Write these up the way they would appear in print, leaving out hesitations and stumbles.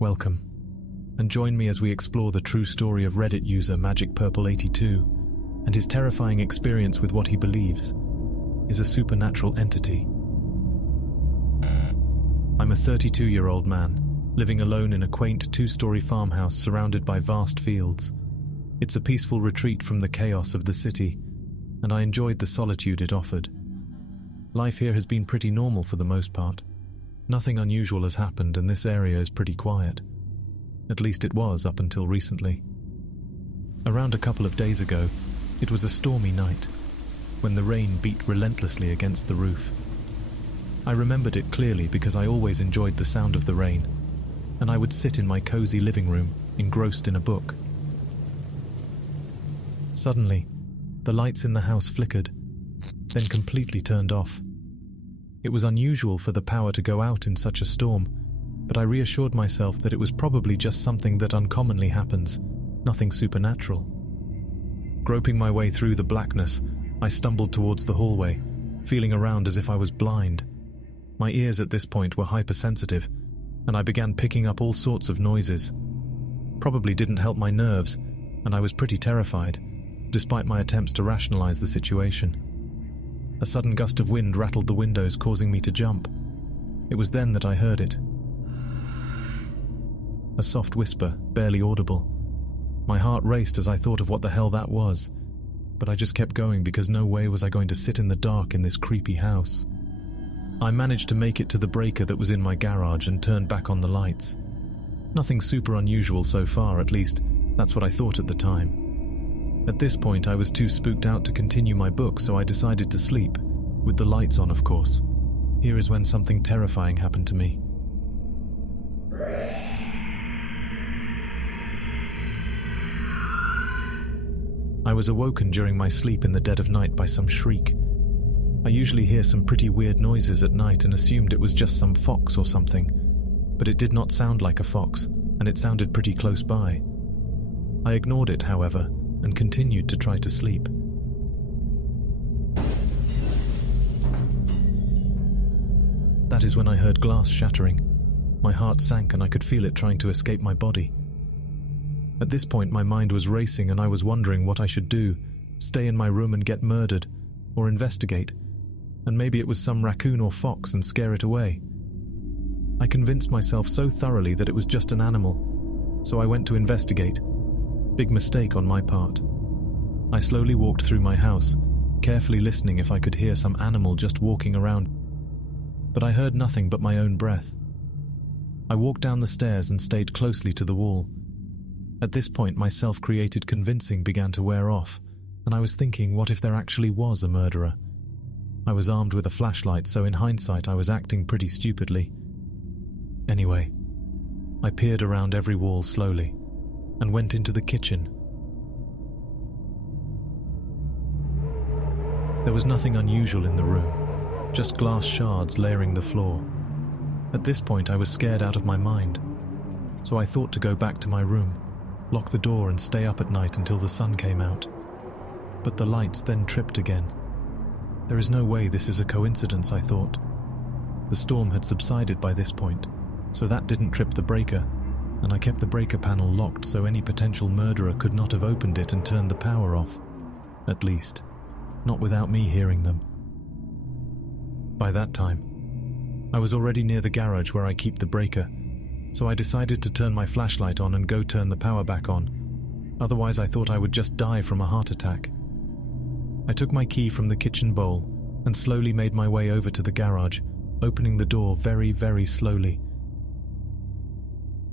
Welcome, and join me as we explore the true story of Reddit user MagicPurple82 and his terrifying experience with what he believes is a supernatural entity. I'm a 32-year-old man, living alone in a quaint 2-story farmhouse surrounded by vast fields. It's a peaceful retreat from the chaos of the city, and I enjoyed the solitude it offered. Life here has been pretty normal for the most part. Nothing unusual has happened, and this area is pretty quiet. At least it was up until recently. Around a couple of days ago, it was a stormy night, when the rain beat relentlessly against the roof. I remembered it clearly because I always enjoyed the sound of the rain, and I would sit in my cozy living room, engrossed in a book. Suddenly, the lights in the house flickered, then completely turned off. It was unusual for the power to go out in such a storm, but I reassured myself that it was probably just something that uncommonly happens, nothing supernatural. Groping my way through the blackness, I stumbled towards the hallway, feeling around as if I was blind. My ears at this point were hypersensitive, and I began picking up all sorts of noises. Probably didn't help my nerves, and I was pretty terrified, despite my attempts to rationalize the situation. A sudden gust of wind rattled the windows, causing me to jump. It was then that I heard it. A soft whisper, barely audible. My heart raced as I thought of what the hell that was, but I just kept going because no way was I going to sit in the dark in this creepy house. I managed to make it to the breaker that was in my garage and turned back on the lights. Nothing super unusual so far, at least that's what I thought at the time. At this point, I was too spooked out to continue my book, so I decided to sleep, with the lights on, of course. Here is when something terrifying happened to me. I was awoken during my sleep in the dead of night by some shriek. I usually hear some pretty weird noises at night and assumed it was just some fox or something, but it did not sound like a fox, and it sounded pretty close by. I ignored it, however, and continued to try to sleep. That is when I heard glass shattering. My heart sank and I could feel it trying to escape my body. At this point, my mind was racing and I was wondering what I should do: stay in my room and get murdered, or investigate, and maybe it was some raccoon or fox and scare it away. I convinced myself so thoroughly that it was just an animal, so I went to investigate. Big mistake on my part. I slowly walked through my house, carefully listening if I could hear some animal just walking around, but I heard nothing but my own breath. I walked down the stairs and stayed closely to the wall. At this point, my self-created convincing began to wear off, and I was thinking, what if there actually was a murderer? I was armed with a flashlight, so in hindsight I was acting pretty stupidly. Anyway, I peered around every wall slowly, and went into the kitchen. There was nothing unusual in the room, just glass shards layering the floor. At this point I was scared out of my mind, so I thought to go back to my room, lock the door and stay up at night until the sun came out. But the lights then tripped again. There is no way this is a coincidence, I thought. The storm had subsided by this point, so that didn't trip the breaker, and I kept the breaker panel locked so any potential murderer could not have opened it and turned the power off. At least, not without me hearing them. By that time, I was already near the garage where I keep the breaker, so I decided to turn my flashlight on and go turn the power back on. Otherwise, I thought I would just die from a heart attack. I took my key from the kitchen bowl and slowly made my way over to the garage, opening the door very, very slowly.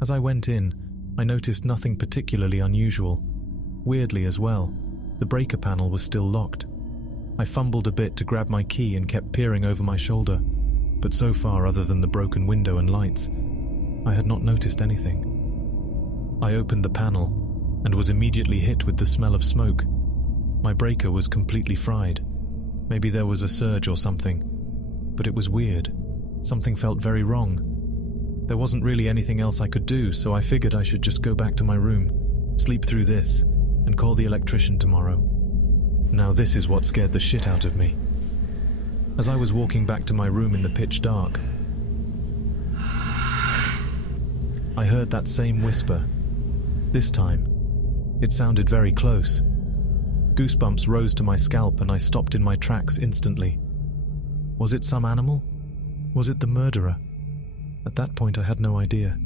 As I went in, I noticed nothing particularly unusual. Weirdly as well, the breaker panel was still locked. I fumbled a bit to grab my key and kept peering over my shoulder, but so far, other than the broken window and lights, I had not noticed anything. I opened the panel and was immediately hit with the smell of smoke. My breaker was completely fried. Maybe there was a surge or something, but it was weird. Something felt very wrong. There wasn't really anything else I could do, so I figured I should just go back to my room, sleep through this, and call the electrician tomorrow. Now this is what scared the shit out of me. As I was walking back to my room in the pitch dark, I heard that same whisper. This time, it sounded very close. Goosebumps rose to my scalp and I stopped in my tracks instantly. Was it some animal? Was it the murderer? At that point I had no idea.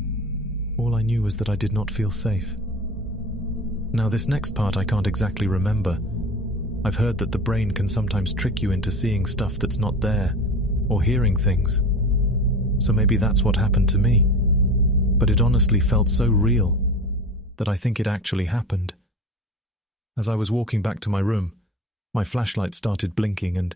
All I knew was that I did not feel safe. Now this next part I can't exactly remember. I've heard that the brain can sometimes trick you into seeing stuff that's not there, or hearing things. So maybe that's what happened to me. But it honestly felt so real that I think it actually happened. As I was walking back to my room, my flashlight started blinking and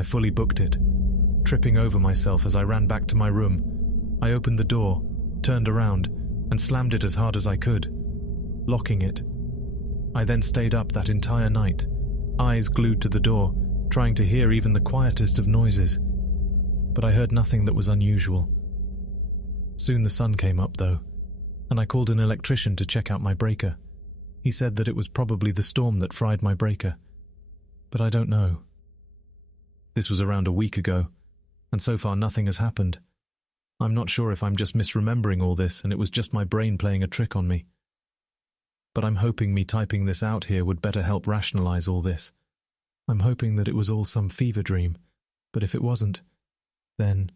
I fully booked it, tripping over myself as I ran back to my room. I opened the door, turned around, and slammed it as hard as I could, locking it. I then stayed up that entire night, eyes glued to the door, trying to hear even the quietest of noises. But I heard nothing that was unusual. Soon the sun came up, though, and I called an electrician to check out my breaker. He said that it was probably the storm that fried my breaker. But I don't know. This was around a week ago, and so far nothing has happened. I'm not sure if I'm just misremembering all this and it was just my brain playing a trick on me. But I'm hoping me typing this out here would better help rationalize all this. I'm hoping that it was all some fever dream, but if it wasn't, then